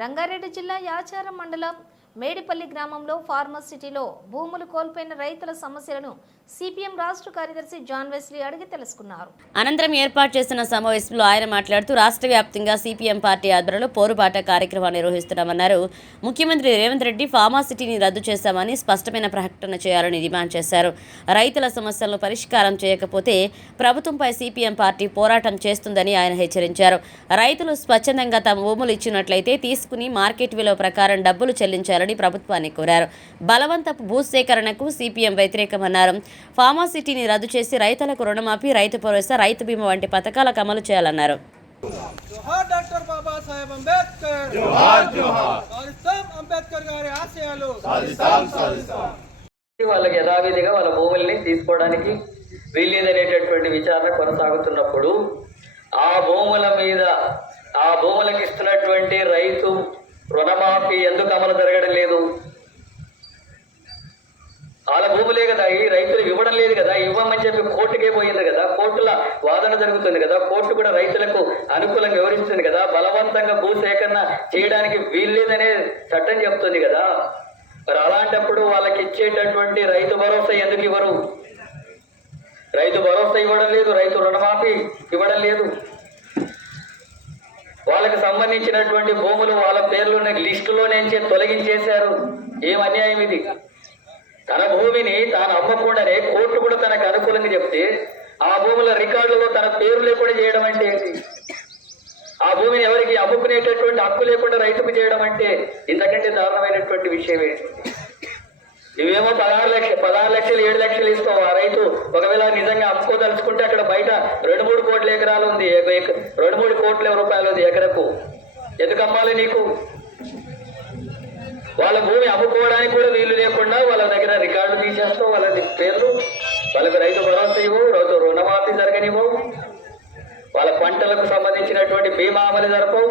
రంగారెడ్డి జిల్లా యాచారం మండలం మేడిపల్లి గ్రామంలో ఫార్మసిటీలో భూములు కోల్పోయిన రైతుల సమస్యలను సిపిఎం రాష్ట్ర కార్యదర్శి జాన్ వెస్లీ అడిగి తెలుసుకున్నారు. అనంతరం ఏర్పాటు చేసిన సమావేశంలో ఆయన మాట్లాడుతూ రాష్ట్ర వ్యాప్తంగా సిపిఎం పార్టీ ఆధ్వర్యంలో పోరుబాట కార్యక్రమాన్ని నిర్వహిస్తున్నామన్నారు. ముఖ్యమంత్రి రేవంత్ రెడ్డి ఫార్మాసిటీని రద్దు చేశామని స్పష్టమైన ప్రకటన చేయాలని డిమాండ్ చేశారు. రైతుల సమస్యలను పరిష్కారం చేయకపోతే ప్రభుత్వంపై సిపిఎం పార్టీ పోరాటం చేస్తుందని ఆయన హెచ్చరించారు. రైతులు స్వచ్ఛందంగా తమ భూములు ఇచ్చినట్లయితే తీసుకుని మార్కెట్ విలువ ప్రకారం డబ్బులు చెల్లించారు చెల్లించాలని ప్రభుత్వాన్ని కోరారు. బలవంతపు భూసేకరణకు సిపిఎం వ్యతిరేకమన్నారు. ఫార్మాసిటీని రద్దు చేసి రైతులకు రుణమాఫీ రైతు భరోసా రైతు బీమా వంటి పథకాలకు అమలు చేయాలన్నారు. జోహార్ డాక్టర్ బాబా సాహెబ్ అంబేద్కర్. జోహార్ జోహార్. సాధిస్తాం అంబేద్కర్ గారి ఆశయాలు. వాళ్ళకి యథావిధిగా వాళ్ళ భూముల్ని తీసుకోవడానికి వీల్లేదనేటటువంటి విచారణ కొనసాగుతున్నప్పుడు ఆ భూముల మీద ఆ భూములకు ఇస్తున్నటువంటి రైతు రుణమాఫీ ఎందుకు అమలు జరగడం లేదు? వాళ్ళ భూములే కదా ఈ రైతులు ఇవ్వడం లేదు కదా ఇవ్వమని చెప్పి కోర్టుకే పోయింది కదా కోర్టుల వాదన జరుగుతుంది కదా కోర్టు కూడా రైతులకు అనుకూలంగా వివరిస్తుంది కదా బలవంతంగా భూ సేకరణ చేయడానికి వీల్లేదనే చట్టం చెప్తుంది కదా. మరి అలాంటప్పుడు వాళ్ళకి ఇచ్చేటటువంటి రైతు భరోసా ఎందుకు ఇవ్వరు? రైతు భరోసా ఇవ్వడం లేదు రైతు రుణమాఫీ ఇవ్వడం లేదు. వాళ్ళకి సంబంధించినటువంటి భూములు వాళ్ళ పేర్లున్న లిస్టులో నుంచి తొలగించేశారు. ఏం అన్యాయం ఇది? తన భూమిని తాను అమ్మకుండానే కోర్టు కూడా తనకు అనుకూలంగా చెప్తే ఆ భూముల రికార్డులో తన పేరు లేకుండా చేయడం అంటే ఏంటి? ఆ భూమిని ఎవరికి అమ్ముకునేటటువంటి హక్కు లేకుండా రైతుకు చేయడం అంటే ఇంతకంటే దారుణమైనటువంటి విషయం ఏంటి? నువ్వేమో పదహారు లక్షలు పదహారు లక్షలు ఏడు లక్షలు ఇస్తావు. ఆ రైతు ఒకవేళ నిజంగా అమ్ముకోదలుచుకుంటే అక్కడ బయట రెండు మూడు కోట్ల ఎకరాలు ఉంది రెండు మూడు కోట్ల రూపాయలు ఉంది ఎకరకు. ఎందుకు అమ్మాలి నీకు? వాళ్ళ భూమి అమ్ముకోవడానికి కూడా వీలు లేకుండా వాళ్ళ దగ్గర రికార్డు తీసేస్తావు వాళ్ళ పేర్లు. వాళ్ళకి రైతు భరోసా ఇవ్వవు రైతు రుణమాఫీ జరగనివ్వవు వాళ్ళ పంటలకు సంబంధించినటువంటి బీమా అమలు జరపవు.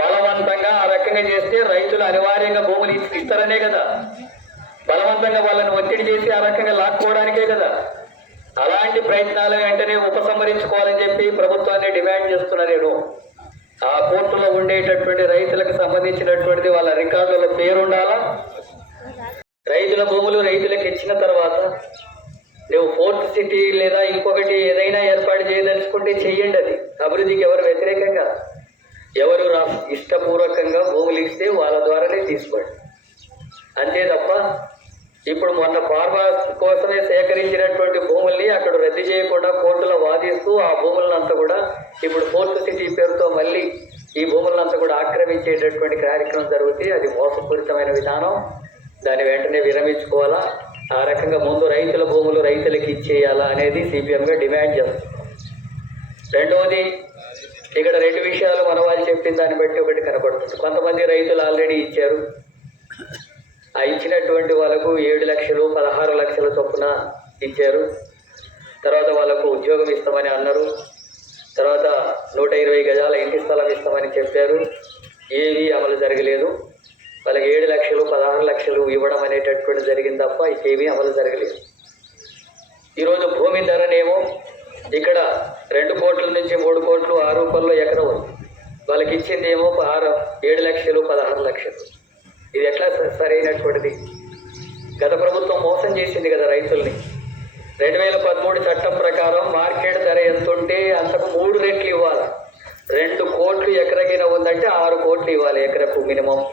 బలవంతంగా ఆ రకంగా చేస్తే రైతులు అనివార్యంగా భూములు ఇస్తారనే కదా. బలవంతంగా వాళ్ళని ఒత్తిడి చేసి ఆ రకంగా లాక్కోవడానికే కదా. అలాంటి ప్రయత్నాలు వెంటనే ఉపసంహరించుకోవాలని చెప్పి ప్రభుత్వాన్ని డిమాండ్ చేస్తున్నా నేను ఆ కోర్టులో ఉండేటటువంటి రైతులకు సంబంధించినటువంటిది వాళ్ళ రికార్డుల పేరు ఉండాలా రైతుల భూములు రైతులకు ఇచ్చిన తర్వాత నువ్వు ఫోర్త్ సిటీ లేదా ఇంకొకటి ఏదైనా ఏర్పాటు చేయదలుచుకుంటే చెయ్యండి అది. అభివృద్ధికి ఎవరు వ్యతిరేకంగా? ఎవరు రా ఇష్టపూర్వకంగా భూములు ఇస్తే వాళ్ళ ద్వారానే తీసుకోండి. అంతే తప్ప ఇప్పుడు మొన్న ఫార్మా కోసమే సేకరించినటువంటి భూముల్ని అక్కడ రద్దు చేయకుండా కోర్టులో వాదిస్తూ ఆ భూములనంతా కూడా ఇప్పుడు ఫోర్త్ సిటీ పేరుతో మళ్ళీ ఈ భూములనంతా కూడా ఆక్రమించేటటువంటి కార్యక్రమం జరుగుతుంది అది మోసపూరితమైన విధానం. దాన్ని వెంటనే విరమించుకోవాలా? ఆ రకంగా ముందు రైతుల భూములు రైతులకు ఇచ్చేయాలా అనేది సిపిఎంగా డిమాండ్ చేస్తుంది. రెండవది ఇక్కడ రెండు విషయాలు మన వాళ్ళు చెప్పిన దాన్ని బట్టి ఒకటి కనబడుతుంది కొంతమంది రైతులు ఆల్రెడీ ఇచ్చారు. ఇచ్చినటువంటి వాళ్ళకు ఏడు లక్షలు పదహారు లక్షల చొప్పున ఇచ్చారు. తర్వాత వాళ్ళకు ఉద్యోగం ఇస్తామని అన్నారు. తర్వాత నూట ఇరవై గజాల ఇంటి స్థలం ఇస్తామని చెప్పారు. ఏవి అమలు జరగలేదు. వాళ్ళకి ఏడు లక్షలు పదహారు లక్షలు ఇవ్వడం అనేటటువంటి జరిగింది తప్ప ఇంకేమీ అమలు జరగలేదు. ఈరోజు భూమి ధరనేమో ఇక్కడ రెండు కోట్ల నుంచి మూడు కోట్లు ఆ రూపంలో ఎకరం ఉంది. వాళ్ళకి ఇచ్చింది ఏమో ఆరు ఏడు లక్షలు పదహారు లక్షలు. ఇది ఎట్లా స- సరైనటువంటిది? గత ప్రభుత్వం మోసం చేసింది కదా రైతుల్ని. రెండు వేల పదమూడు చట్టం ప్రకారం మార్కెట్ ధర ఎంత ఉంటే అంతకు మూడు రెట్లు ఇవ్వాలి? రెండు కోట్లు ఎకరగిన ఉందంటే ఆరు కోట్లు ఇవ్వాలి ఎకరకు మినిమం.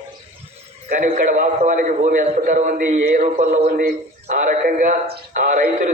కానీ ఇక్కడ వాస్తవానికి భూమి ఎంత ధర ఉంది? ఏ రూపంలో ఉంది? ఆ రకంగా ఆ రైతులు